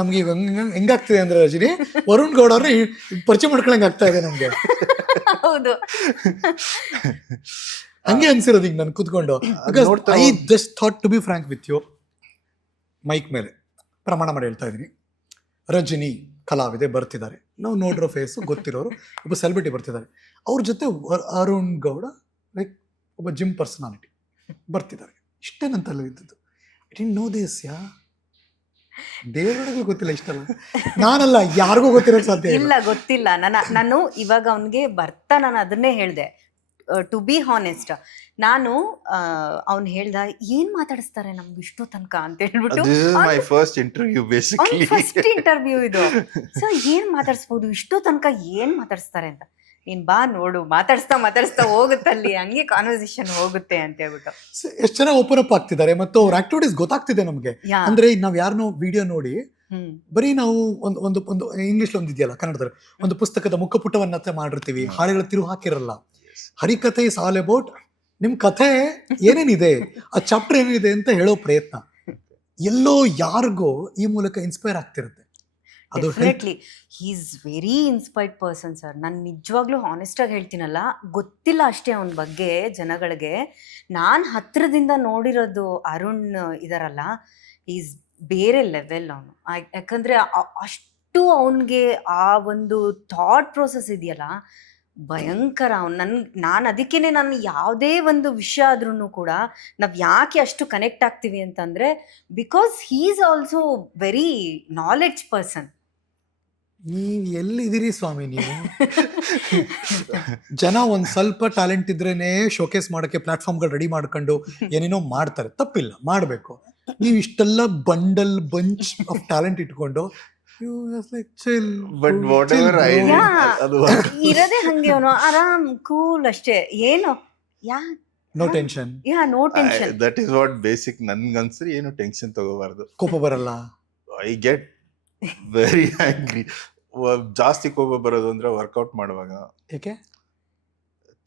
ನಮ್ಗೆ ಈಗ ಹೆಂಗ್- ಹೆಂಗಾಗ್ತಿದೆ ಅಂದ್ರೆ ರಜನಿ ವರುಣ್ ಗೌಡ ಅವ್ರನ್ನ ಪರಿಚಯ ಮಾಡ್ಕೊಳಂಗ್ ಆಗ್ತಾ ಇದೆ ನಮ್ಗೆ. ಹೌದು. ಹಂಗೆ ಅನ್ಸಿರೋದು ಈಗ ನಾನು ಕೂತ್ಕೊಂಡು. Because I just thought to be frank with you mike ಮೇಲೆ ಪ್ರಮಾಣ ಮಾಡಿ ಹೇಳ್ತಾ ಇದ್ದೀನಿ. ರಜನಿ ಕಲಾವಿದೆ ಬರ್ತಿದ್ದಾರೆ. ನಾವು ನೋಡಿರೋ ಫೇಸ್ ಗೊತ್ತಿರೋರು ಒಬ್ಬ ಸೆಲೆಬ್ರಿಟಿ ಬರ್ತಿದ್ದಾರೆ. ಅವ್ರ ಜೊತೆ ವ- ಅರುಣ್ ಗೌಡ ಲೈಕ್ ಒಬ್ಬ ಜಿಮ್ ಪರ್ಸನಾಲಿಟಿ ಬರ್ತಿದ್ದಾರೆ. ಇಷ್ಟೇ ನನ್ನ ತಲೆ ಇದ್ದದ್ದು ಇಟ್ ನೋ ದಿಸ್ ಯಾ ದೇವರೊಳಗೂ ಗೊತ್ತಿಲ್ಲ ಇಷ್ಟಲ್ಲ ನಾನಲ್ಲ ಯಾರಿಗೂ ಗೊತ್ತಿರೋ ಸಾಧ್ಯ ಇಲ್ಲ. ಇಲ್ಲ ಗೊತ್ತಿಲ್ಲ. ನನ್ನ ನಾನು ಇವಾಗ ಅವನಿಗೆ ಬರ್ತಾ ನಾನು ಅದನ್ನೇ ಹೇಳ್ದೆ. ಟು ಬಿ ಹಾನೆಸ್ಟ್ ನಾನು ಅವ್ನು ಹೇಳ್ದ ಏನ್ ಮಾತಾಡಿಸ್ತಾರೆ ನಮ್ಗೆ ಇಷ್ಟು ತನಕ? ಅಂತ ಹೇಳ್ಬಿಟ್ಟು ದಿಸ್ ಇಸ್ ಮೈ ಅವ್ನು- first interview basically first interview ಇದು. ಸೊ ಏನ್ ಮಾತಾಡಿಸ್ಬೋದು? ಇಷ್ಟು ತನಕ ಏನ್ ಮಾತಾಡಿಸ್ತಾರೆ ಅಂತ. ನೀನ್ ಬಾ ನೋಡು ಮಾತಾಡಿಸ್ತಾ ಮಾತಾಡ್ಸ್ತಾ ಹೋಗುತ್ತಲ್ಲಿ ಹಂಗೆ ಕಾನ್ವರ್ಸೇಷನ್ ಹೋಗುತ್ತೆ ಅಂತ ಹೇಳ್ಬಿಟ್ಟು. ಎಷ್ಟು ಜನ ಓಪನ್ ಅಪ್ ಆಗ್ತಿದ್ದಾರೆ ಮತ್ತು ಅವ್ರ ಆಕ್ಟಿವಿಟೀಸ್ ಗೊತ್ತಾಗ್ತಿದೆ ನಮಗೆ. ಅಂದ್ರೆ ನಾವ್ ಯಾರನ್ನೋ ವಿಡಿಯೋ ನೋಡಿ ಬರೀ ನಾವು ಒಂದು ಒಂದು ಒಂದು ಇಂಗ್ಲಿಷ್ ಒಂದು ಇದೆಯಲ್ಲ ಕನ್ನಡದಲ್ಲಿ. ಒಂದು ಪುಸ್ತಕದ ಮುಖಪುಟವನ್ನ ಮಾಡಿರ್ತೀವಿ ಹಾಳೆಗಳ ತಿರು ಹಾಕಿರಲ್ಲ. ಹರಿಕಥೆ ಇಸ್ ಆಲ್ ಅಬೌಟ್ ನಿಮ್ ಕಥೆ ಏನೇನಿದೆ ಆ ಚಾಪ್ಟರ್ ಏನಿದೆ ಅಂತ ಹೇಳೋ ಪ್ರಯತ್ನ. ಎಲ್ಲೋ ಯಾರಿಗೋ ಈ ಮೂಲಕ ಇನ್ಸ್ಪೈರ್ ಆಗ್ತಿರುತ್ತೆ. ಅದು definitely is very inspired person sir ನಾನು ನಿಜವಾಗ್ಲೂ ಹಾನೆಸ್ಟ್ ಆಗಿ ಹೇಳ್ತೀನಲ್ಲ, ಗೊತ್ತಿಲ್ಲ ಅಷ್ಟೇ ಅವನ ಬಗ್ಗೆ ಜನಗಳಿಗೆ. ನಾನು ಹತ್ತಿರದಿಂದ ನೋಡಿರೋದು ಅರುಣ್ ಇದಾರಲ್ಲ ಈಸ್ ಬೇರೆ ಲೆವೆಲ್ ಅವನು. ಯಾಕಂದ್ರೆ ಅಷ್ಟು ಅವನಿಗೆ ಆ ಒಂದು ಥಾಟ್ ಪ್ರೋಸೆಸ್ ಇದೆಯಲ್ಲ, ಭಯಂಕರ ಅವ್ನು. ನನ್ನ ನಾನು ಅದಕ್ಕೇನೆ ನಾನು ಯಾವುದೇ ಒಂದು ವಿಷಯ ಆದ್ರೂ ಕೂಡ ನಾವು ಯಾಕೆ ಅಷ್ಟು ಕನೆಕ್ಟ್ ಆಗ್ತೀವಿ ಅಂತಂದರೆ because he is also very knowledge person ನೀವ್ ಎಲ್ಲಿದ್ದೀರಿ ಸ್ವಾಮಿ ನೀವು? ಜನ ಒಂದ್ ಸ್ವಲ್ಪ ಟ್ಯಾಲೆಂಟ್ ಇದ್ರೇನೆ ಶೋಕೇಸ್ ಮಾಡಕ್ಕೆ ಪ್ಲಾಟ್ಫಾರ್ಮ್ಗಳು ರೆಡಿ ಮಾಡ್ಕೊಂಡು ಏನೇನೋ ಮಾಡ್ತಾರೆ. ತಪ್ಪಿಲ್ಲ ಮಾಡ್ಬೇಕು. ನೀವು ಇಷ್ಟೆಲ್ಲ ಬಂಡಲ್ ಬಂಚ್ ಆಫ್ ಟ್ಯಾಲೆಂಟ್ ಇಟ್ಕೊಂಡು ಬಟ್ ವಾಟ್ ಎವರ್ ಇರೋದೇ ಹಂಗೆ ಅವನು. ಆರಾಮ್ ಕೂಲ್ ಅಷ್ಟೇ. ಏನು? Yeah no tension yeah no tension that is what basic ನನ್ಗನ್ಸ್ರಿ ಏನು ಟೆನ್ಷನ್ ತಗೋಬಾರ್ದು. ಕೋಪ ಬರಲ್ಲ. ಐ ಗೆಟ್ ವೆರಿ ಆಂಗ್ರಿ ಜಾಸ್ತಿ ಕೋಪ ಬರೋದು ಅಂದ್ರೆ ವರ್ಕೌಟ್ ಮಾಡುವಾಗ. ಏಕೆ?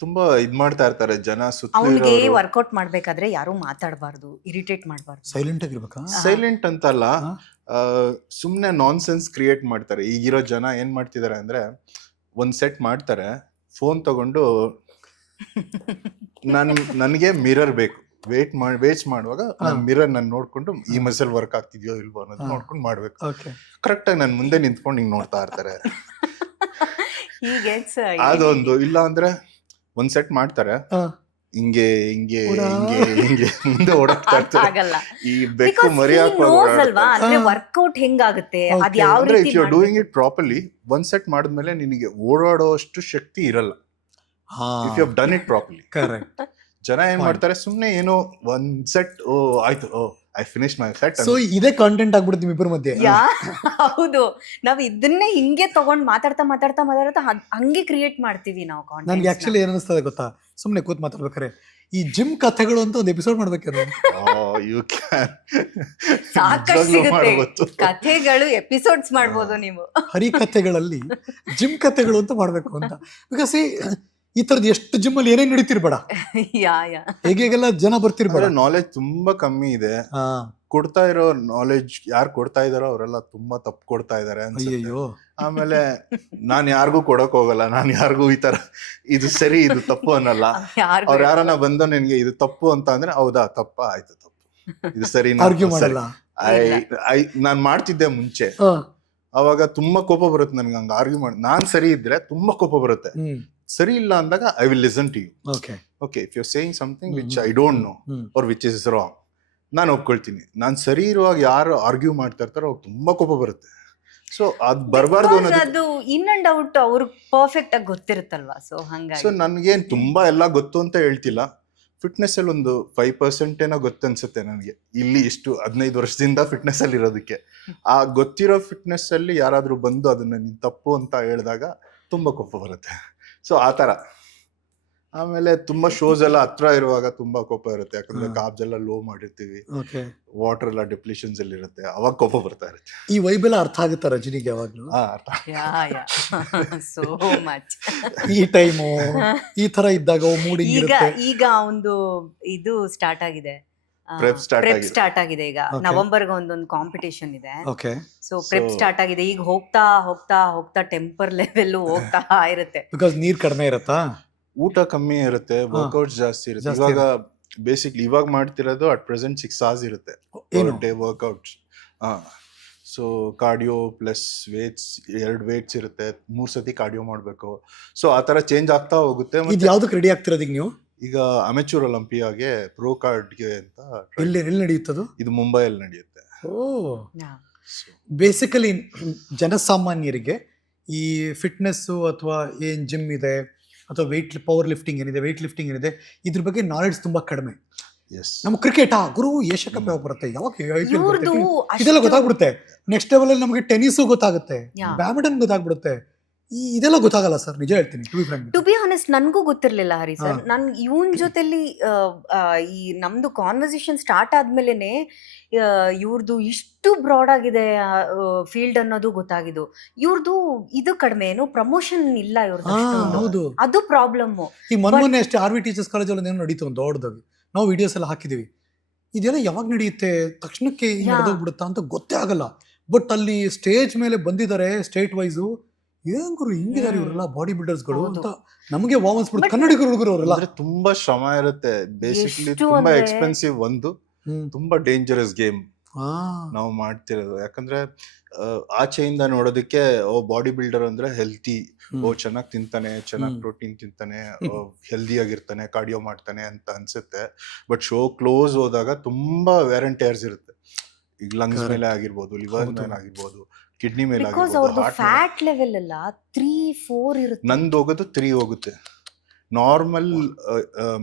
ತುಂಬಾ ಇದ್ ಮಾಡ್ತಾ ಇರ್ತಾರೆ ಜನ ಅವನಿಗೆ ಸುತ್ತ ವರ್ಕೌಟ್ ಮಾಡ್ಬೇಕಾದ್ರೆ ಯಾರು ಮಾತಾಡಬಾರ್ದು ಇರಿಟೇಟ್ ಮಾಡಬಾರ್ದು. ಸೈಲೆಂಟ್ ಆಗಿರ್ಬೇಕಾ? ಸೈಲೆಂಟ್ ಅಂತಲ್ಲ ಸುಮ್ಮನೆ ಆ, ಸುಮ್ನೆ ನಾನ್ ಸೆನ್ಸ್ ಕ್ರಿಯೇಟ್ ಮಾಡ್ತಾರೆ. ಈಗಿರೋ ಜನ ಏನ್ ಮಾಡ್ತಿದ್ದಾರೆ ಅಂದ್ರೆ ಒಂದ್ ಸೆಟ್ ಮಾಡ್ತಾರೆ ಫೋನ್ ತಗೊಂಡು ನನ್ ನನಗೆ ಮಿರರ್ ಬೇಕು. ವೇಟ್ ಮಾಡಿ ವೇಸ್ಟ್ ಮಾಡುವಾಗ ನಾನು ಮಿರರ್ ನಾನು ನೋಡ್ಕೊಂಡು ಈ ಮಸಲ್ ವರ್ಕ್ ಆಗ್ತಿದ್ಯೋ ಇಲ್ವೋ ಅನ್ನೋದು ನೋಡ್ಕೊಂಡು ಮಾಡ್ಬೇಕು. ಕರೆಕ್ಟ್ ಆಗಿ ನಾನು ಮುಂದೆ ನಿಂತ್ಕೊಂಡು ಹಿಂಗೆ ನೋಡ್ತಾ ಇರ್ತಾರೆ. ಅದೊಂದು. ಇಲ್ಲ ಅಂದ್ರೆ ಒಂದ್ ಸೆಟ್ ಮಾಡ್ತಾರೆ. ಹಿಂಗೆ ಹಿಂಗೆ. ಹಿಂಗೆ ಹಿಂಗೆ ಮುಂದೆ ಓಡಾಡ್ತಾ ಇರ್ತಾರೆ. ಈ ಬೆಕ್ಕು ಮರಿ. ವರ್ಕೌಟ್ ಹೆಂಗಾಗುತ್ತೆ? ಅಂದ್ರೆ if you doing it properly ಒಂದ್ ಸೆಟ್ ಮಾಡಿದ್ಮೇಲೆ ನಿನಗೆ ಓಡಾಡೋ ಅಷ್ಟು ಶಕ್ತಿ ಇರಲ್ಲ. If you done it properly correct ಜನ ಏನ್ ಮಾಡ್ತಾರೆ ಸುಮ್ನೆ ಏನೋ ಒಂದ್ ಸೆಟ್ ಓ ಆಯ್ತು ಓ I finish my set so ಇದೇ ಕಾಂಟೆಂಟ್ ಆಗ್ಬಿಡುತ್ತೆ ಇಬ್ಬರ ಮಧ್ಯೆ. ಯಾ ಹೌದು. ನಾವ್ ಇದನ್ನೇ ಹಿಂಗೆ ತಗೊಂಡ್ ಮಾತಾಡ್ತಾ ಮಾತಾಡ್ತಾ ಮಾತಾಡ್ತಾ ಹಂಗ್- ಹಂಗೆ ಕ್ರಿಯೇಟ್ ಮಾಡ್ತೀವಿ ನಾವು ನನ್ಗೆ ಕಾಂಟೆಂಟ್ ಆಕ್ಚುಲಿ ಏನ್ ಅನಿಸ್ತದೆ ಗೊತ್ತಾ? ಸುಮ್ನೆ ಕೂತ್ ಮಾತಾಡ್ಬೇಕಾರೆ ಈ ಜಿಮ್ ಕಥೆಗಳು ಅಂತ ಒಂದು ಎಪಿಸೋಡ್ ಮಾಡ್ಬೇಕಾರೆ ಯು ಕ್ಯಾನ್ ಸಾಕಷ್ಟು ಸಿಗುತ್ತೆ. ಕಥೆಗಳು ಎಪಿಸೋಡ್ಸ್ ಮಾಡ್ಬೋದು ನೀವು. ಹರಿ ಕಥೆಗಳಲ್ಲಿ ಜಿಮ್ ಕಥೆಗಳು ಅಂತ ಮಾಡ್ಬೇಕು ಅಂತ. ಬಿಕಾಸ್ ಈ ತರದ್ ಎಷ್ಟು ಜಿಮ್ ಅಲ್ಲಿ ಏನೇನ್ ನಡೀತಿರ್ಬೇಡ. ಯಾ ಯಾ. ಹೇಗೆಲ್ಲ ಜನ ಬರ್ತಿರ್ಬೇಡ. ನಾಲೆಜ್ ತುಂಬಾ ಕಮ್ಮಿ ಇದೆ. ಹಾ. ಕೊಡ್ತಾ ಇರೋ ನಾಲೆಜ್ ಯಾರು ಕೊಡ್ತಾ ಇದಾರೋ ಅವರೆಲ್ಲ ತುಂಬಾ ತಪ್ಪು ಕೊಡ್ತಾ ಇದಾರೆ ಅಯ್ಯೋ ಅಯ್ಯಯ್ಯೋ. ಆಮೇಲೆ ನಾನ್ ಯಾರಿಗೂ ಕೊಡಕ್ ಹೋಗಲ್ಲ ನಾನ್ ಯಾರಿಗೂ ಈ ತರ ಇದು ಸರಿ ಇದು ತಪ್ಪು ಅನ್ನಲ್ಲ. ಅವ್ರ ಯಾರನ್ನ ಬಂದು ನಿನ್ಗೆ ಇದು ತಪ್ಪು ಅಂತ ಅಂದ್ರೆ ಹೌದಾ ತಪ್ಪ ಆಯ್ತು ತಪ್ಪು. ಇದು ಸರಿ ಆರ್ಗ್ಯೂ ಮಾಡಲ್ಲ. ಐ ಐ ನಾನ್ ಮಾಡ್ತಿದ್ದೆ ಮುಂಚೆ. ಹಾ, ಅವಾಗ ತುಂಬಾ ಕೋಪ ಬರುತ್ತೆ ನನ್ಗೆ ಹಂಗ ಆರ್ಗ್ಯೂ ಮಾಡಿ ನಾನ್ ಸರಿ ಇದ್ರೆ ತುಂಬಾ ಕೋಪ ಬರುತ್ತೆ. ಹ್ಮ್. ಸರಿ ಇಲ್ಲ ಅಂದಾಗ I will listen to you okay okay if you saying something which. I don't know or which is wrong ನಾನು ಒಪ್ಕೊಳ್ತೀನಿ. ನಾನು ಸರಿ ಇರುವಾಗ ಯಾರು ಆರ್ಗ್ಯೂ ಮಾಡ್ತಾ ಇರ್ತಾರೋ ಅವ್ರಿಗೆ ತುಂಬ ಕೋಪ ಬರುತ್ತೆ. ಸೊ ಅದು ಬರಬಾರ್ದು ಅದು ಇನ್ ಅಂಡ್ ಔಟ್ ಅವ್ರಿಗೆ ಪರ್ಫೆಕ್ಟ್ ಆಗಿ ಗೊತ್ತಿರುತ್ತಲ್ವಾ? ಸೊ ಹಂಗಾಗಿ. ಸೊ ನನಗೇನು ತುಂಬಾ ಎಲ್ಲ ಗೊತ್ತು ಅಂತ ಹೇಳ್ತಿಲ್ಲ. ಫಿಟ್ನೆಸ್ ಅಲ್ಲಿ ಒಂದು ಫೈವ್ ಪರ್ಸೆಂಟ್ ಏನೋ ಗೊತ್ತು ಅನ್ಸುತ್ತೆ ನನಗೆ. ಇಲ್ಲಿ ಇಷ್ಟು ಹದಿನೈದು ವರ್ಷದಿಂದ ಫಿಟ್ನೆಸ್ ಅಲ್ಲಿ ಇರೋದಕ್ಕೆ. ಆ ಗೊತ್ತಿರೋ ಫಿಟ್ನೆಸ್ ಅಲ್ಲಿ ಯಾರಾದ್ರೂ ಬಂದು ಅದನ್ನ ನೀನು ತಪ್ಪು ಅಂತ ಹೇಳಿದಾಗ ತುಂಬಾ ಕೋಪ ಬರುತ್ತೆ. ಸೊ ಆ ತರ ಆಮೇಲೆ ತುಂಬಾ ಶೋಸ್ ಎಲ್ಲ ಹತ್ರ ಇರುವಾಗ ತುಂಬಾ ಕೋಪ ಇರುತ್ತೆ. ಯಾಕಂದ್ರೆ. ಕಾಬ್ಸ್ ಎಲ್ಲ ಲೋ ಮಾಡಿರ್ತೀವಿ. ಓಕೆ ವಾಟರ್ ಎಲ್ಲ ಡಿಪ್ಲಿಷನ್ಸ್ ಅಲ್ಲಿ ಇರುತ್ತೆ. ಅವಾಗ ಕೋಪ ಬರ್ತಾ ಇರುತ್ತೆ. ಈ ವೈಬ್ ಎಲ್ಲ ಅರ್ಥ ಆಗುತ್ತಾ ರಜನಿಗೆ ಯಾವಾಗ್ಲೂ? ಆ, ಅರ್ಥ ಯಾ ಯಾ. ಸೋ ಮಚ್ ಈ ಟೈಮು ಈ ತರ ಇದ್ದಾಗ ಮೂಡಿ ಈಗ ಇರುತ್ತೆ ಈಗ ಒಂದು ಇದು ಸ್ಟಾರ್ಟ್ ಆಗಿದೆ. ಪ್ರೆಪ್. ಸ್ಟಾರ್ಟ್ ಆಗಿದೆ. ಈಗ. ನವೆಂಬರ್ಗೆ ಒಂದೊಂದು ಕಾಂಪಿಟೇಷನ್ ಇದೆ. ಓಕೆ ಸೊ ಪ್ರೆಪ್ ಸ್ಟಾರ್ಟ್ ಆಗಿದೆ. ಈಗ ಹೋಗ್ತಾ ಹೋಗ್ತಾ ಹೋಗ್ತಾ ಟೆಂಪರ್ ಲೆವೆಲ್ ಹೋಗ್ತಾ ಇರುತ್ತೆ. ಬಿಕಾಸ್ ನೀರ್ ಕಡಿಮೆ ಇರುತ್ತಾ? ಊಟ ಕಮ್ಮಿ ಇರುತ್ತೆ ವರ್ಕೌಟ್ಸ್ ಜಾಸ್ತಿ ಇರುತ್ತೆ. ಇವಾಗ ಬೇಸಿಕ್ಲಿ ಇವಾಗ ಮಾಡ್ತಿರೋದು ಅಟ್ ಪ್ರೆಸೆಂಟ್ ಸಿಕ್ಸ್ ಅವರ್ಸ್ ಇರುತ್ತೆ ಡೇ ವರ್ಕೌಟ್ಸ್ ಹಾ. ಸೊ ಕಾರ್ಡಿಯೋ ಪ್ಲಸ್ ವೇಟ್ಸ್ ಎರಡು ವೇಟ್ಸ್ ಇರುತ್ತೆ. ಮೂರು ಸತಿ ಕಾರ್ಡಿಯೋ ಮಾಡಬೇಕು. ಸೊ ಆ ತರ ಚೇಂಜ್ ಆಗ್ತಾ ಹೋಗುತ್ತೆ ಇದು ಯಾವ್ದಕ್ಕೆ ರೆಡಿ ಆಗ್ತಿರೋದು ನೀವು? ಈಗ ಅಮೆಚೂರ್ ಒಲಂಪಿಯಾಗೆ ಪ್ರೋ ಕಾರ್ಡ್ಗೆ ಅಂತ try- ಎಲ್ಲಿ ಎಲ್ಲಿ ನಡೆಯುತ್ತದು? ಇದು ಮುಂಬೈಯಲ್ಲಿ ನಡೆಯುತ್ತೆ. ಓ. ಬೇಸಿಕಲಿ ಜನಸಾಮಾನ್ಯರಿಗೆ ಈ ಫಿಟ್ನೆಸ್ಸು ಅಥವಾ ಏನು ಜಿಮ್ ಇದೆ ಅಥವಾ ವೆಯ್ಟ್ ಪವರ್ ಲಿಫ್ಟಿಂಗ್ ಏನಿದೆ ವೆಯ್ಟ್ ಲಿಫ್ಟಿಂಗ್ ಏನಿದೆ ಇದ್ರ ಬಗ್ಗೆ ನಾಲೆಡ್ಜ್ ತುಂಬಾ ಕಡಿಮೆ. ಎಸ್ ನಮ್ಮ ಕ್ರಿಕೆಟ್ ಗುರು ಏಷ್ಯಾ ಕಪ್ ಯಾವಾಗ ಬರುತ್ತೆ? ಯಾವಾಗ IPL ಇವ್ರದ್ದು ಬರುತ್ತೆ? ಇದೆಲ್ಲ ಗೊತ್ತಾಗ್ಬಿಡುತ್ತೆ. ನೆಕ್ಸ್ಟ್ ಲೆವೆಲ್ ಅಲ್ಲಿ ನಮಗೆ ಟೆನಿಸ್ ಗೊತ್ತಾಗುತ್ತೆ. ಬ್ಯಾಡ್ಮಿಂಟನ್ ಗೊತ್ತಾಗ್ಬಿಡುತ್ತೆ. ಈ ಇದೆಲ್ಲ ಗೊತ್ತಾಗಲ್ಲ ಸರ್ ನಿಜ ಹೇಳ್ತೀನಿ to be frank. To be honest ನನಗೂ ಗೊತ್ತಿರಲಿಲ್ಲ ಹರಿ ಸರ್ ಹಾ. ನಾನು ಇವನ್ ಜೊತೆಲಿ ಆ, ಆ, ಈ ನಮ್ದು ಕಾನ್ವರ್ಸೇಷನ್ ಸ್ಟಾರ್ಟ್ ಆದ್ಮೇಲೆನೆ ಇವ್ರದ್ದು ಇಷ್ಟು ಬ್ರಾಡ್ ಆಗಿದೆ ಫೀಲ್ಡ್ ಅನ್ನೋದು ಗೊತ್ತಾಗಿದ್ದು ಇವ್ರದ್ದು ಇದು ಕಡಿಮೆ ಏನು ಪ್ರಮೋಷನ್ ಇಲ್ಲ ಇವ್ರದ್ದು ಹಾ ಅಷ್ಟೊಂದು. ಹೌದು ಅದು ಪ್ರಾಬ್ಲಮ್ ಈ ಮೊನ್ನೆ ಅಷ್ಟೇ ಆರ್ ವಿ ಟೀಚರ್ಸ್ ಕಾಲೇಜಲ್ಲಿ ಏನು ನಡೀತು ಒಂದು ದೊಡ್ಡದಾಗಿ ನಾವು ವಿಡಿಯೋಸ್ ಎಲ್ಲ ಹಾಕಿದೀವಿ ಇದೆಲ್ಲ ಯಾವಾಗ ನಡೆಯುತ್ತೆ ತಕ್ಷಣಕ್ಕೆ ಹಿಂಗ್. ನಡೆದೋಗ್ಬಿಡುತ್ತಾ ಅಂತ ಗೊತ್ತೇ ಆಗಲ್ಲ ಬಟ್ ಅಲ್ಲಿ ಸ್ಟೇಜ್ ಮೇಲೆ ಬಂದಿದ್ದಾರೆ ಸ್ಟೇಟ್ ವೈಸು ಏನ್ ಗುರು ಹಿಂಗಿದ್ದಾರೆ ಹ್ಮ್. ಇವರೆಲ್ಲ ಬಾಡಿ ಬಿಲ್ಡರ್ಸ್ಗಳು. ಅಂತ ನಮಗೆ ವಾಮನ್ಸ್ ಅನ್ಸ್ಬಿಡುತ್ತೆ. But- ಕನ್ನಡಿಗರು ಹುಡುಗರು ಅವರೆಲ್ಲ ಅಂದ್ರೆ ತುಂಬಾ ಶ್ರಮ ಇರುತ್ತೆ. ಬೇಸಿಕ್ಲಿ ತುಂಬಾ ಎಕ್ಸ್ಪೆನ್ಸಿವ್ ಒಂದು ತುಂಬಾ ಡೇಂಜರಸ್ ಗೇಮ್ ನಾವು ಮಾಡ್ತಿರೋದು. ಯಾಕಂದ್ರೆ ಆ, ಆಚೆಯಿಂದ ನೋಡೋದಕ್ಕೆ ಓ ಬಾಡಿ ಬಿಲ್ಡರ್ ಅಂದ್ರೆ ಹೆಲ್ತಿ ಓ ಚೆನ್ನಾಗಿ ತಿಂತಾನೆ ಚೆನ್ನಾಗಿ. ಪ್ರೋಟೀನ್ ತಿಂತಾನೆ. ಹೆಲ್ದಿ ಆಗಿರ್ತಾನೆ ಕಾರ್ಡಿಯೋ ಮಾಡ್ತಾನೆ ಅಂತ ಅನ್ಸುತ್ತೆ. ಬಟ್ ಶೋ ಕ್ಲೋಸ್ ಹೋದಾಗ ತುಂಬಾ ವ್ಯಾರಂಟಿಯರ್ಸ್ ಇರುತ್ತೆ. ಈಗ ಲಂಗ್ಸ್ ಮೇಲೆ ಆಗಿರ್ಬೋದು ಲಿವರ್ ಮೇಲೆ ಆಗಿರ್ಬೋದು ಕಿಡ್ನಿ ಮೇಲೆ ಬಿಕಾಸ್ ಅವ್ರದ್ದು ಫ್ಯಾಟ್ ಲೆವೆಲ್ ಎಲ್ಲ ತ್ರೀ ಫೋರ್ ಇರುತ್ತೆ. ನಂದು ಹೋಗೋದು ತ್ರೀ ಹೋಗುತ್ತೆ ನಾರ್ಮಲ್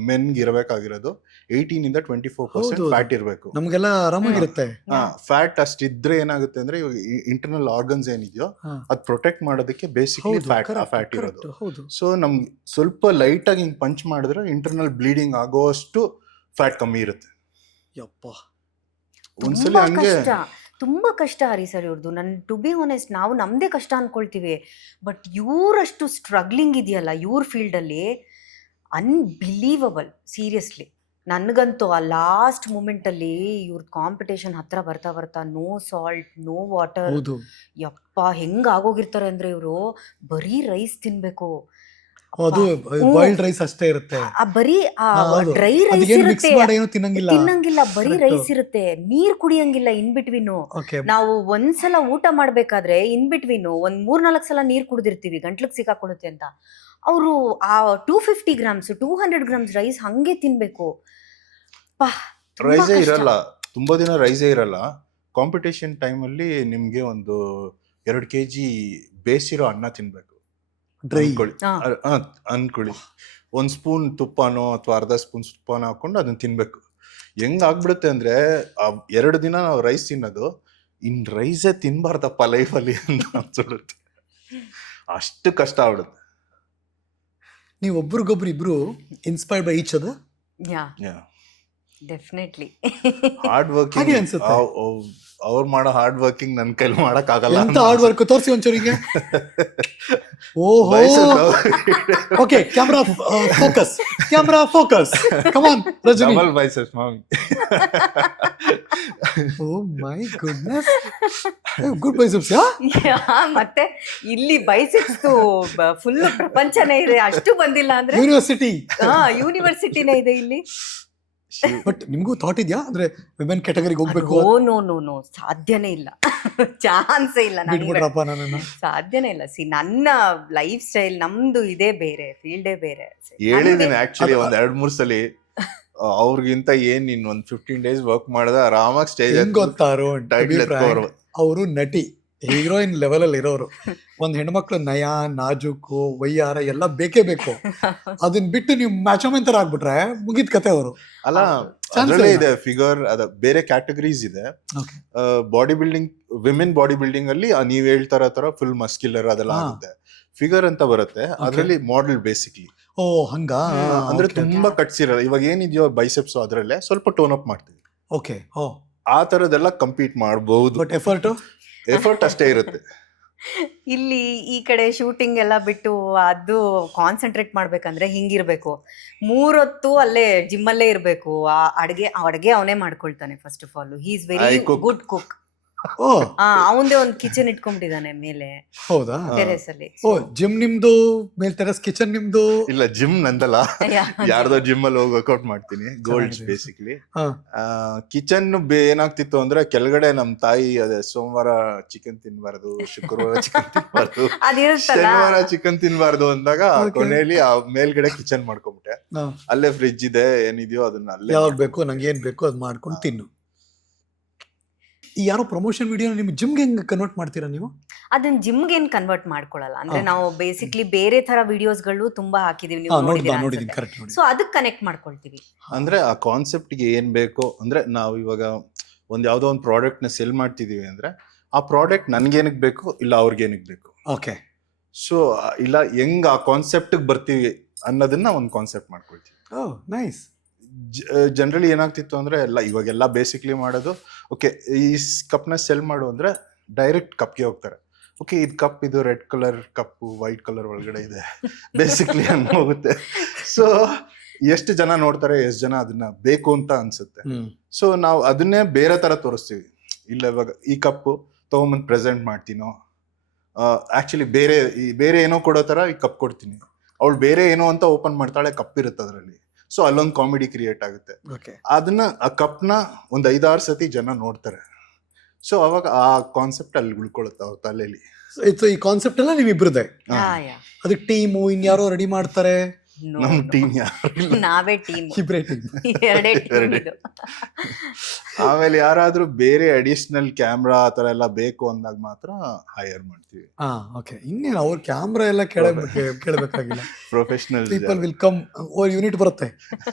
ಮೆನ್ಗೆ ಇರಬೇಕಾಗಿರೋದು ಏಯ್ಟೀನ್ ಇಂದ ಟ್ವೆಂಟಿ ಫೋರ್ ಪರ್ಸೆಂಟ್. ಫ್ಯಾಟ್ ಇರಬೇಕು. ನಮಗೆಲ್ಲ ಆರಾಮಾಗಿರುತ್ತೆ. ಫ್ಯಾಟ್ ಅಷ್ಟಿದ್ರೆ ಏನಾಗುತ್ತೆ ಅಂದ್ರೆ ಇವಾಗ ಇಂಟರ್ನಲ್ ಆರ್ಗನ್ಸ್ ಏನಿದೆಯೋ ಹಾ. ಅದ್ ಪ್ರೊಟೆಕ್ಟ್ ಮಾಡೋದಕ್ಕೆ ಬೇಸಿಕ್ಲಿ ಫ್ಯಾಟ್ ಆ ಫ್ಯಾಟ್ ಇರೋದು. ಸೊ ನಮ್ಗೆ ಸ್ವಲ್ಪ ಲೈಟ್ ಆಗಿ ಹಿಂಗ್ ಪಂಚ್ ಮಾಡಿದ್ರೆ ಇಂಟರ್ನಲ್ ಬ್ಲೀಡಿಂಗ್ ಆಗೋಷ್ಟು ಫ್ಯಾಟ್ ಕಮ್ಮಿ ಇರುತ್ತೆ. ಯಪ್ಪ. ಒಂದ್ಸಲಿ ಹಂಗೆ ತುಂಬಾ ಕಷ್ಟ ಹರಿ ಸರ್ ಇವ್ರದ್ದು ನನ್ನ ಟು ಬಿ ಆನೆಸ್ಟ್ ನಾವು ನಮ್ಮದೇ ಕಷ್ಟ ಅಂದ್ಕೊಳ್ತೀವಿ ಬಟ್ ಇವರಷ್ಟು ಸ್ಟ್ರಗ್ಲಿಂಗ್ ಇದೆಯಲ್ಲ ಇವ್ರ ಫೀಲ್ಡಲ್ಲಿ ಅನ್ಬಿಲೀವಬಲ್ ಸೀರಿಯಸ್ಲಿ ನನಗಂತೂ ಆ ಲಾಸ್ಟ್ ಮೂಮೆಂಟಲ್ಲಿ ಇವ್ರ ಕಾಂಪಿಟೇಷನ್ ಹತ್ರ ಬರ್ತಾ ಬರ್ತಾ ನೋ ಸಾಲ್ಟ್ ನೋ ವಾಟರ್ ಯಪ್ಪ ಹೆಂಗೆ ಆಗೋಗಿರ್ತಾರೆ ಅಂದರೆ ಇವರು? ಬರೀ ರೈಸ್ ತಿನ್ಬೇಕು. ಅದು. ಬಾಯ್ಲ್ಡ್ ರೈಸ್ ಅಷ್ಟೇ ಇರುತ್ತೆ. ಆ ಬರೀ ಆ ಡ್ರೈ ರೈಸ್ ಇರುತ್ತೆ. ಮಾಡಿ ಏನು ತಿನ್ನಂಗಿಲ್ಲ. ತಿನ್ನಂಗಿಲ್ಲ ಬರೀ ರೈಸ್ ಇರುತ್ತೆ. ನೀರ್ ಕುಡಿಯಂಗಿಲ್ಲ ಇನ್ ಬಿಟ್ವೀನು ಓಕೆ ನಾವು ಒಂದ್ಸಲ ಊಟ ಮಾಡ್ಬೇಕಾದ್ರೆ ಇನ್ ಬಿಟ್ವಿನು ಒಂದ್ ಮೂರ್ ನಾಲ್ಕು ಸಲ ನೀರ್ ಕುಡಿದಿರ್ತೀವಿ ಗಂಟ್ಲಕ್ ಸಿಕ್ಕಾಕೊಳ್ಳುತ್ತೆ ಅಂತ. ಅವರು ಆ two fifty grams two hundred grams rice ಹಂಗೆ ತಿನ್ಬೇಕು. ರೈಸೇ ಇರಲ್ಲ. ತುಂಬಾ ದಿನ ರೈಸೇ ಇರಲ್ಲ. ಕಾಂಪಿಟೇಷನ್ ಟೈಮಲ್ಲಿ ನಿಮ್ಗೆ ಒಂದು ಎರಡು ಕೆ ಜಿ ಬೇಸಿರೋ ಅನ್ನ ತಿನ್ಬೇಕು. ಡ್ರೈ. ಅನ್ಕೊಳ್ಳಿ. ಒಂದ್ ಸ್ಪೂನ್ ತುಪ್ಪನೋ ಅಥವಾ ಅರ್ಧ ಸ್ಪೂನ್ ತುಪ್ಪನ ಹಾಕೊಂಡು ಅದನ್ನ ತಿನ್ಬೇಕು. ಹೆಂಗ್ ಆಗ್ಬಿಡುತ್ತೆ ಅಂದ್ರೆ ಆ ಎರಡು ದಿನ ನಾವು ರೈಸ್ ತಿನ್ನೋದು ಇನ್ ರೈಸೇ ತಿನ್ಬಾರ್ದಪ್ಪ ಲೈಫಲ್ಲಿ ಅಂತ ಅನ್ಸ್ಬಿಡುತ್ತೆ. ಅಷ್ಟು ಕಷ್ಟ ಆಗ್ಬಿಡುತ್ತೆ. ನೀವು ಒಬ್ರಿಗೊಬ್ರು ಇಬ್ರು ಇನ್ಸ್ಪೈರ್ಡ್ ಬೈ ಈಚ್ ಅದ ಯಾ ಡೆಫಿನೆಟ್ಲಿ ಹಾರ್ಡ್ ವರ್ಕಿಂಗ್ ಹಾಗೆ ಅನ್ಸುತ್ತೆ. ಅವ್ರು ಮಾಡೋ ಹಾರ್ಡ್ ವರ್ಕಿಂಗ್ ನನ್ನ ಕೈಲಿ ಮಾಡಕ್ ಆಗಲ್ಲ ಎಂತ ಹಾರ್ಡ್ ವರ್ಕ್ ತೋರಿಸಿ ಒಂಚೂರಿಗೆ ಓಹೋ! Okay camera focus camera focus come on Rajini double biceps Mami O my goodness good biceps yeah ಮತ್ತೆ ಇಲ್ಲಿ ಬೈಸಿಕ್ಸ್ ಫುಲ್ ಪ್ರಪಂಚನೇ ಇದೆ. ಅಷ್ಟು ಬಂದಿಲ್ಲ ಅಂದ್ರೆ ಯೂನಿವರ್ಸಿಟಿ ಹಾ ಯೂನಿವರ್ಸಿಟಿನೇ ಇದೆ ಇಲ್ಲಿ. ಬಟ್ ನಿಮ್ಗೂ ಥಾಟ್ ಇದೆಯಾ? ಅಂದ್ರೆ ವಿಮೆನ್ ಕ್ಯಾಟಗರಿಗೆ ಹೋಗ್ಬೇಕು ಓ ನೋ ನೋ ನೋ ಸಾಧ್ಯನೇ ಇಲ್ಲ. ಚಾನ್ಸೇ ಇಲ್ಲ ನನಗೆ. ನನ್ನನ್ನ. ಸಾಧ್ಯನೇ ಇಲ್ಲ. ಸಿ ನನ್ನ ಲೈಫ್ ಸ್ಟೈಲ್ ನಮ್ದು ಇದೇ ಬೇರೆ ಫೀಲ್ಡೇ ಬೇರೆ. ಹೇಳಿದ್ದೀನಿ ಆಕ್ಚುಲಿ ಒಂದ್ ಎರಡ್ ಮೂರ್ ಸಲಿ. ಆ, ಅವ್ರಿಗಿಂತ ಏನ್ ನೀನ್ ಒಂದ್ ಫಿಫ್ಟೀನ್ ಡೇಸ್ ವರ್ಕ್ ಮಾಡಿದ್ರೆ ಆರಾಮಾಗಿ ಸ್ಟೇಜ್ ಹೆಂಗ್ ಗೊತ್ತಾ ಅರುಣ್? ಟೈಟ್ಲ್ ಅವರು ನಟಿ. ಹೀರೋಯಿನ್ ಲೆವೆಲ್ ಅಲ್ಲಿ ಇರೋರು. ಒಂದ್ ಹೆಣ್ಮಕ್ಳು ನಯ ನಾಜೂಕು ವೈಯಾರ ಎಲ್ಲ ಬೇಕೇ ಬೇಕು. ಅದನ್ನ ಬಿಟ್ಟು ನೀವು ಮ್ಯಾಚೋಮೆನ್ ತರ ಆಗ್ಬಿಟ್ರೆ ಮುಗಿದ ಕತೆ ಅವರು. ಅಲ್ಲ ಅದ್ರಲ್ಲೇ ಇದೆ ಫಿಗರ್ ಅದ ಬೇರೆ ಕ್ಯಾಟಗರೀಸ್ ಇದೆ. Body building women body building ಅಲ್ಲಿ ಆ, ನೀವ್ ಹೇಳ್ತಾರ ತರ ಫುಲ್ ಮಸ್ಕ್ಯುಲರ್ ಅದೆಲ್ಲ. ಆಗುತ್ತೆ. ಫಿಗರ್ ಅಂತ ಬರುತ್ತೆ. ಅದ್ರಲ್ಲಿ ಮಾಡೆಲ್ ಬೇಸಿಕ್ಲಿ ಓ ಹಂಗ? ಅಂದ್ರೆ ತುಂಬಾ ಕಟ್ಸಿರಲ್ಲ ಇವಾಗ ಏನಿದೆಯೋ ಬೈಸೆಪ್ಸ್ ಅದ್ರಲ್ಲೇ ಸ್ವಲ್ಪ ಟೋನ್ ಅಪ್ ಮಾಡ್ತೀವಿ. ಓಕೆ ಓ. ಆ ತರದೆಲ್ಲ ಕಂಪೀಟ್ ಮಾಡಬಹುದು ಬಟ್ ಎಫರ್ಟ್ ಎಫರ್ಟ್ ಅಷ್ಟೇ ಇರುತ್ತೆ. ಇಲ್ಲಿ ಈ ಕಡೆ ಶೂಟಿಂಗ್ ಎಲ್ಲ ಬಿಟ್ಟು ಅದು ಕಾನ್ಸಂಟ್ರೇಟ್ ಮಾಡ್ಬೇಕಂದ್ರೆ ಹಿಂಗಿರ್ಬೇಕು. ಮೂರೊತ್ತು ಅಲ್ಲೇ ಜಿಮ್ಮಲ್ಲೇ ಇರಬೇಕು. ಆ ಅಡ್ಗೆ ಆ ಅಡ್ಗೆ ಅವನೇ ಮಾಡ್ಕೊಳ್ತಾನೆ first of all he is very. Good cook ಅವಂದೇ ಒಂದು ಕಿಚನ್ ಇಟ್ಕೊಂಡ್ಬಿಟ್ಟಿದ್ದಾನೆ ಮೇಲೆ. ಹೌದಾ. ಟೆರೆಸ್ ಅಲ್ಲಿ ಓ ಜಿಮ್ ನಿಮ್ದು ಮೇಲ್ ಟೆರೆಸ್ ಕಿಚನ್ ನಿಮ್ದು? ಇಲ್ಲ ಜಿಮ್ ನಂದಲ್ಲ. ಯಾರ್ದೋ ಜಿಮ್ ಅಲ್ಲಿ ಹೋಗಿ ವರ್ಕೌಟ್ ಮಾಡ್ತೀನಿ ಗೋಲ್ಡ್. ಬೇಸಿಕ್ಲಿ. ಕಿಚನ್ ಏನಾಗ್ತಿತ್ತು ಅಂದ್ರೆ ಕೆಳಗಡೆ ನಮ್ ತಾಯಿ ಅದೇ ಸೋಮವಾರ ಚಿಕನ್ ತಿನ್ಬಾರ್ದು ಶುಕ್ರವಾರ ಚಿಕನ್ ತಿನ್ಬಾರ್ದು ಶನಿವಾರ ಚಿಕನ್ ತಿನ್ಬಾರ್ದು ಅಂದಾಗ. ಕೊನೆಯಲ್ಲಿ ಆ ಮೇಲ್ಗಡೆ ಕಿಚನ್ ಮಾಡ್ಕೊಂಬಿಟ್ಟೆ. ಹಾ. ಅಲ್ಲೇ ಫ್ರಿಡ್ಜ್ ಇದೆ ಏನಿದೆಯೋ ಅದನ್ನ ಅಲ್ಲೇ ಯಾವ್ದು ಬೇಕು ನಂಗೆ ಏನ್ ಬೇಕು ಅದ್ ಮಾಡ್ಕೊಂಡು ತಿನ್ನು. ಈ ಯಾರೋ ಪ್ರಮೋಷನ್ ವಿಡಿಯೋ ನಿಮ್ಗೆ ಜಿಮ್ಗೆ ಹೆಂಗ್ ಕನ್ವರ್ಟ್ ಮಾಡ್ತೀರಾ ನೀವು? ಅದನ್ನ ಜಿಮ್ಗೆ ಏನ್ ಕನ್ವರ್ಟ್ ಮಾಡ್ಕೊಳ್ಳಲ್ಲ. ಅಂದ್ರೆ. ನಾವು ಬೇಸಿಕ್ಲಿ ಬೇರೆ ತರ ವಿಡಿಯೋಸ್ಗಳು ತುಂಬಾ ಹಾಕಿದೀವಿ ಹಾ ನೀವು ನೋಡಿದೀರಾ ನೋಡಿದೀನಿ ಕರೆಕ್ಟ್ ನೋಡಿ. ಸೊ ಅದಕ್ಕೆ ಕನೆಕ್ಟ್ ಮಾಡ್ಕೊಳ್ತೀವಿ. ಅಂದ್ರೆ ಆ ಕಾನ್ಸೆಪ್ಟ್ಗೆ ಏನ್ ಬೇಕು ಅಂದ್ರೆ ನಾವು ಇವಾಗ ಒಂದ್ ಯಾವ್ದೋ ಒಂದು ಪ್ರಾಡಕ್ಟ್ನ ಸೆಲ್ ಮಾಡ್ತಿದೀವಿ ಅಂದ್ರೆ ಆ ಪ್ರಾಡಕ್ಟ್ ನನ್ಗೇನಕ್ ಬೇಕು ಇಲ್ಲ ಅವ್ರಿಗೇನಕ್ ಬೇಕು. ಓಕೆ ಸೊ ಇಲ್ಲ ಹೆಂಗ್ ಆ ಕಾನ್ಸೆಪ್ಟ್ ಬರ್ತೀವಿ ಅನ್ನೋದನ್ನ ಒಂದು ಕಾನ್ಸೆಪ್ಟ್ ಮಾಡ್ಕೊಳ್ತೀವಿ. ಓ ನೈಸ್ ಜನರಲಿ ಏನಾಗ್ತಿತ್ತು ಅಂದ್ರೆ ಎಲ್ಲ ಇವಾಗೆಲ್ಲ ಬೇಸಿಕ್ಲಿ ಮಾಡೋದು ಓಕೆ ಈ ಕಪ್ನ ಸೆಲ್ ಮಾಡು ಅಂದ್ರೆ ಡೈರೆಕ್ಟ್ ಕಪ್ಗೆ ಹೋಗ್ತಾರೆ. ಓಕೆ ಇದು ಕಪ್ ಇದು ರೆಡ್ ಕಲರ್ ಕಪ್ಪು ವೈಟ್ ಕಲರ್ ಒಳಗಡೆ ಇದೆ. ಬೇಸಿಕ್ಲಿ ಹಂಗೆ ಹೋಗುತ್ತೆ. ಸೊ ಎಷ್ಟು ಜನ ನೋಡ್ತಾರೆ ಎಷ್ಟು ಜನ ಅದನ್ನ ಬೇಕು ಅಂತ ಅನ್ಸುತ್ತೆ. ಸೊ ನಾವು ಅದನ್ನೇ ಬೇರೆ ತರ ತೋರಿಸ್ತೀವಿ. ಇಲ್ಲ ಇವಾಗ ಈ ಕಪ್ಪು ತಗೊಂಬಂದು ಪ್ರೆಸೆಂಟ್ ಮಾಡ್ತೀನೋ? ಆಕ್ಚುಲಿ ಬೇರೆ ಈ ಬೇರೆ ಏನೋ ಕೊಡೋ ತರ ಈ ಕಪ್ ಕೊಡ್ತೀನಿ. ಅವಳು ಬೇರೆ ಏನೋ ಅಂತ ಓಪನ್ ಮಾಡ್ತಾಳೆ ಕಪ್ ಇರುತ್ತೆ ಅದರಲ್ಲಿ. ಸೊ ಅಲ್ಲೊಂದು ಕಾಮಿಡಿ ಕ್ರಿಯೇಟ್ ಆಗುತ್ತೆ. ಓಕೆ ಅದನ್ನ ಆ ಕಪ್ನ ಒಂದ್ ಐದಾರು ಸತಿ ಜನ ನೋಡ್ತಾರೆ. ಸೊ ಅವಾಗ ಆ ಕಾನ್ಸೆಪ್ಟ್ ಅಲ್ಲಿ ಉಳ್ಕೊಳ್ಳುತ್ತೆ ಅವ್ರ ತಲೆಯಲ್ಲಿ ಈ ಕಾನ್ಸೆಪ್ಟ್ ಎಲ್ಲ ನೀವಿಬ್ರದೇ. ಅದಕ್ಕೆ ಟೀಮು ಇನ್ಯಾರೋ ರೆಡಿ ಮಾಡ್ತಾರೆ? ನಮ್ ಟೀಮ್ ನಾವೇ ಟೀಮ್. ಎರಡೇ ಟೀಮ್. ಇದು. ಆಮೇಲೆ ಯಾರಾದ್ರೂ ಬೇರೆ ಅಡಿಷನಲ್ ಕ್ಯಾಮ್ರಾ ಆತರ ಎಲ್ಲಾ ಎಲ್ಲ ಬೇಕು ಅಂದಾಗ ಮಾತ್ರ ಹೈಯರ್ ಮಾಡ್ತೀವಿ. ಹಾ ಓಕೆ ಇನ್ನೇನು ಅವ್ರ ಕ್ಯಾಮ್ರಾ ಎಲ್ಲ ಕೆಳಗ್ ಕೇಳಬೇಕಾಗಿಲ್ಲ. ಪ್ರೊಫೆಷನಲ್ ಪೀಪಲ್ ವಿಲ್ ಕಮ್ ಓ ಯೂನಿಟ್ ಬರುತ್ತೆ.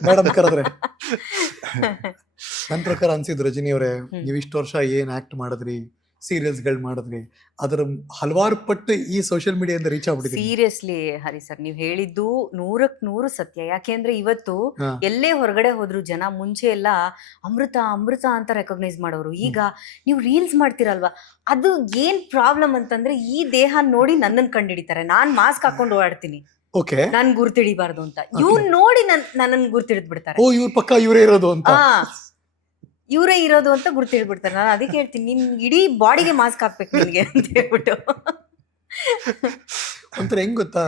ಮೇಡಮ್ ಕರೆದ್ರೆ. ನನ್ನ ಪ್ರಕಾರ ಅನ್ಸಿದ್ದು ರಜನಿ ಅವರೇ. ನೀವು ಇಷ್ಟು ವರ್ಷ ಏನ್ ಆಕ್ಟ್ ಮಾಡಿದ್ರಿ? ಸೀರಿಯಲ್ಸ್ಗಳು ಮಾಡಿದ್ರಿ ಅದರ ಹಲವಾರು ಪಟ್ಟು ಈ ಸೋಷಿಯಲ್ ಮೀಡಿಯಾದಿಂದ ರೀಚ್ ಆಗ್ಬಿಟ್ಟಿದೆ ಸೀರಿಯಸ್ಲಿ ಹರಿ ಸರ್ ನೀವು ಹೇಳಿದ್ದು ನೂರಕ್ ನೂರು ಸತ್ಯ. ಯಾಕೆಂದ್ರೆ ಇವತ್ತು. ಎಲ್ಲೇ ಹೊರಗಡೆ ಹೋದ್ರು ಜನ ಮುಂಚೆ ಎಲ್ಲ ಅಮೃತ ಅಮೃತ ಅಂತ ರೆಕಗ್ನೈಸ್ ಮಾಡೋರು. ಈಗ ನೀವು ರೀಲ್ಸ್ ಮಾಡ್ತಿರಲ್ವಾ? ಅದು ಏನ್ ಪ್ರಾಬ್ಲಮ್ ಅಂತಂದ್ರೆ ಈ ದೇಹ ನೋಡಿ ನನ್ನನ್ನು ಕಂಡಿಡಿತಾರೆ. ನಾನ್ ಮಾಸ್ಕ್ ಹಾಕೊಂಡು ಓಡಾಡ್ತೀನಿ. ಓಕೆ ನಾನು ಗುರ್ತಿಡಿಬಾರ್ದು ಅಂತ. ಇವ್ನ್ ನೋಡಿ ನನ್ ನನ್ನನ್ನು ಗುರ್ತಿಡಿದ್ ಬಿಡ್ತಾರೆ ಓ ಇವ್ರ ಪಕ್ಕ ಇವರೇ ಇರೋದು ಅಂತ. ಇವರೇ ಇರೋದು ಅಂತ ಗುರ್ತಿಡ್ಬಿಡ್ತಾರೆ ನಾನು ಅದಕ್ಕೆ ಹೇಳ್ತೀನಿ ನಿನ್ ಇಡೀ ಬಾಡಿಗೆ ಮಾಸ್ಕ್ ಹಾಕ್ಬೇಕು ನಿಮಗೆ ಅಂತ ಹೇಳ್ಬಿಟ್ಟು. ಒಂಥರ ಹೆಂಗ್ ಗೊತ್ತಾ?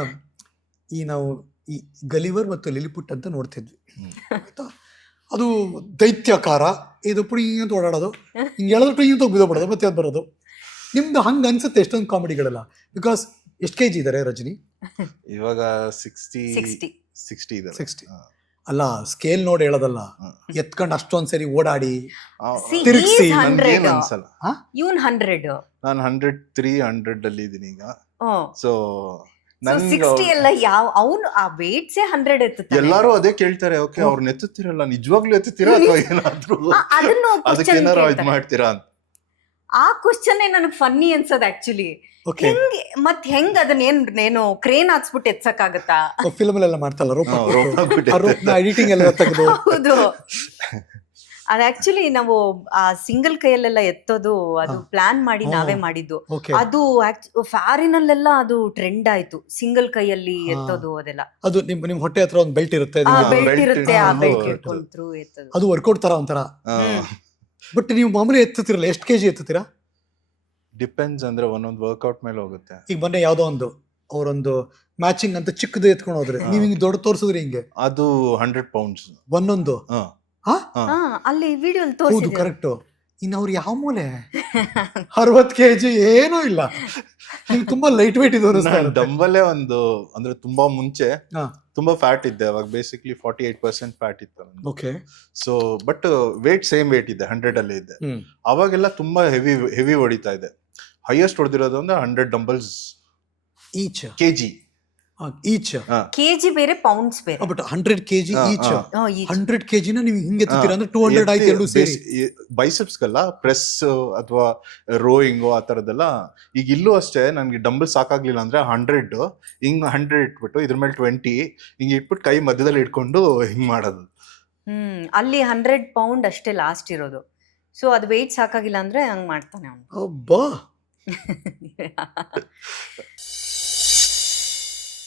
ಈ ನಾವು ಈ ಗಲಿವರ್ ಮತ್ತು ಲಿಲಿಪುಟ್ ಅಂತ ನೋಡ್ತಿದ್ವಿ. ಆಯ್ತಾ ಅದು ದೈತ್ಯಕಾರ ಇದು ಪುಡಿ ಅಂತ ಓಡಾಡೋದು ಹಿಂಗೆ ಹೇಳಿದ್ರೆ ಪುಡಿ ಅಂತ ಬಿಡೋದು ಮತ್ತೆ ಅದು ಬರೋದು. ನಿಮ್ದು ಹಂಗ ಅನ್ಸುತ್ತೆ ಎಷ್ಟೊಂದು ಕಾಮಿಡಿಗಳೆಲ್ಲ? ಬಿಕಾಸ್ ಎಷ್ಟು ಕೆ ಜಿ ಇದ್ದಾರೆ ರಜನಿ? ಇವಾಗ ಸಿಕ್ಸ್ಟಿ ಸಿಕ್ಸ್ಟಿ ಸಿಕ್ಸ್ಟಿ ಇದೆ 60. ಅಲ್ಲ ಸ್ಕೇಲ್ ನೋಡಿ ಹೇಳೋದಲ್ಲ. ಎತ್ಕೊಂಡ್ ಅಷ್ಟೊಂದ್ ಸರಿ ಓಡಾಡಿ ತಿರುಗಿಸಿ. ನನ್ಗೇನ್ 100. ಅನ್ಸಲ್ಲ. ಇವನ್ ಹಂಡ್ರೆಡ್ ನಾನು ಹಂಡ್ರೆಡ್ ತ್ರೀ ಹಂಡ್ರೆಡ್ ಅಲ್ಲಿ ಇದೀನಿ ಈಗ. ಸೊ ಸೊ ಸಿಕ್ಸ್ಟಿ ಎಲ್ಲ ಯಾವ ಅವನು ಆ ವೇಟ್ಸೇ ಹಂಡ್ರೆಡ್ ಎತ್ತುತ್ತಾನೆ. ಎಲ್ಲಾರು ಅದೇ ಕೇಳ್ತಾರೆ ಓಕೆ ಅವ್ರನ್ನ ಎತ್ತುತ್ತೀರಲ್ಲ ನಿಜವಾಗ್ಲೂ ಎತ್ತುತ್ತೀರಾ ಅಥವಾ ಏನಾದ್ರು? ಆ- ಅದನ್ನು ಅದಕ್ಕೆ question ಏನಾರು ಇದ್ ಮಾಡ್ತೀರಾ ಅಂತ. ಆ ಕ್ವಶನ್ ನನಗೆ ಫನ್ನಿ ಅನ್ಸದ್ ಆಕ್ಚುಲಿ ಹೆಂಗ್ ಮತ್ ಹೆಂಗ್ ಅದನ್ನ ಏನ್ ಏನು ಕ್ರೇನ್ ಹಾಕ್ಸ್ಬಿಟ್ಟು ಎತ್ಸಕ್ಕಾಗತ್ತಾ? ಫಿಲ್ಮ್ ಎಲ್ಲ ಮಾಡ್ತಲ್ಲ ಎಡಿಟಿಂಗ್ ಎಲ್ಲ ತೆಗೆದು. ಹೌದು. ಅದ್ ಆಕ್ಚುಲಿ ನಾವು ಆ ಸಿಂಗಲ್ ಕೈಯಲ್ಲೆಲ್ಲ ಎತ್ತೋದು ಅದು ಪ್ಲಾನ್ ಮಾಡಿ ನಾವೇ ಮಾಡಿದ್ದು. ಅದು ಫಾರಿನ್ ಅಲ್ಲೆಲ್ಲ ಅದು ಟ್ರೆಂಡ್ ಆಯ್ತು. ಸಿಂಗಲ್ ಕೈಯಲ್ಲಿ. ಎತ್ತೋದು ಅದೆಲ್ಲ. ಅದು ನಿಮ್ ನಿಮ್ ಹೊಟ್ಟೆ ಹತ್ರ ಒಂದು ಬೆಲ್ಟ್ ಇರುತ್ತೆ ಬೆಲ್ಟ್ ಇರುತ್ತೆ ಆ ಬೆಲ್ಟ್. ಇಟ್ಕೊಂಡ್ರು ಎತ್ತೋದು. ಅದು ವರ್ಕೌಟ್ ತರ ಒಂಥರ. ಹ್ಮ್. ಬಟ್ ನೀವು ಮಾಮೂಲಿ ಎತ್ತಿರಲ್ಲ ಎಷ್ಟು ಕೆಜಿ ಎತ್ತುತ್ತೀರಾ? ಡಿಪೆಂಡ್ಸ್ ಅಂದ್ರೆ ಒಂದೊಂದು ವರ್ಕೌಟ್ ಮೇಲೆ ಹೋಗುತ್ತೆ. ಈಗ ಮೊನ್ನೆ ಯಾವುದೋ ಒಂದು ಅವರೊಂದು ಮ್ಯಾಚಿಂಗ್ ಅಂತ ಚಿಕ್ಕದು ಎತ್ಕೊಂಡು ಹೋದ್ರೆ. ನೀವು ಹಿಂಗೆ ದೊಡ್ಡ ತೋರಿಸಿದ್ರಿ ಹಿಂಗೆ? ಅದು ಹಂಡ್ರೆಡ್ ಪೌಂಡ್ಸ್ ಒಂದೊಂದು? ಹಾ. ಅಲ್ಲಿ ವಿಡಿಯೋ ಹೌದು ತೋರಿಸಿದ್ರು ಕರೆಕ್ಟ್ ಇನ್ನು ಅವ್ರು ಯಾವ ಮೂಲೆ? ಅರವತ್ ಕೆಜಿ ಏನೂ ಇಲ್ಲ. ನಿಮ್ಗೆ ತುಂಬಾ ಲೈಟ್ ವೇಟ್ ಇದು ಅನಿಸ್ತಾ ಇರುತ್ತೆ. ಡಂಬಲ್ಲೇ ಒಂದು ಅಂದ್ರೆ ತುಂಬಾ ಮುಂಚೆ ಹಾ. ತುಂಬಾ ಫ್ಯಾಟ್ ಇದ್ದೆ ಅವಾಗ basically forty eight percent fat ಇತ್ತು okay so but weight same weight ಇದೆ ಹಂಡ್ರೆಡ್ ಅಲ್ಲೇ ಇದೆ ಹ್ಮ್. ಅವಾಗೆಲ್ಲ ತುಂಬಾ ಹೆವಿ ಹೆವಿ ಹೊಡಿತಾ ಇದೆ ಹೈಯೆಸ್ಟ್ ಹೊಡೆದಿರೋದು ಅಂದ್ರೆ hundred dumbbells each K G each KG ಬೇರೆ ಪೌಂಡ್ಸ್ ಬೇರೆ. But hundred KG each hundred ಕೆಜಿನ ನೀವು ಹಿಂಗೆ ಎತ್ತುತ್ತೀರಾ? ಅಂದ್ರೆ ಟೂ ಹಂಡ್ರೆಡ್ ಆಯ್ತು ಎರಡು ಸೇರಿ. ಬೈಸೆಪ್ಸ್ಗೆಲ್ಲ ಪ್ರೆಸ್ ಅಥವಾ ರೋಯಿಂಗ್ ಆ ಥರದ್ದೆಲ್ಲ ಈಗ ಇಲ್ಲೂ ಅಷ್ಟೇ ನನಗೆ ಡಂಬಲ್ ಸಾಕಾಗ್ಲಿಲ್ಲ ಅಂದ್ರೆ ಹಂಡ್ರೆಡ್ ಹಿಂಗ್ ಹಂಡ್ರೆಡ್ ಇಟ್ಬಿಟ್ಟು ಇದ್ರ ಮೇಲೆ ಟ್ವೆಂಟಿ ಹಿಂಗ್ ಇಟ್ಬಿಟ್ಟು ಕೈ ಮಧ್ಯದಲ್ಲಿ ಇಟ್ಕೊಂಡು ಹಿಂಗ್ ಮಾಡೋದು. ಹ್ಮ್ ಅಲ್ಲಿ ಹಂಡ್ರೆಡ್ ಪೌಂಡ್ ಅಷ್ಟೇ ಲಾಸ್ಟ್ ಇರೋದು. ಸೊ ಅದು ವೆಯ್ಟ್ ಸಾಕಾಗಿಲ್ಲ ಅಂದ್ರೆ ಹಂಗ್ ಮಾಡ್ತಾನೆ ಅವನು. ಅಬ್ಬಾ!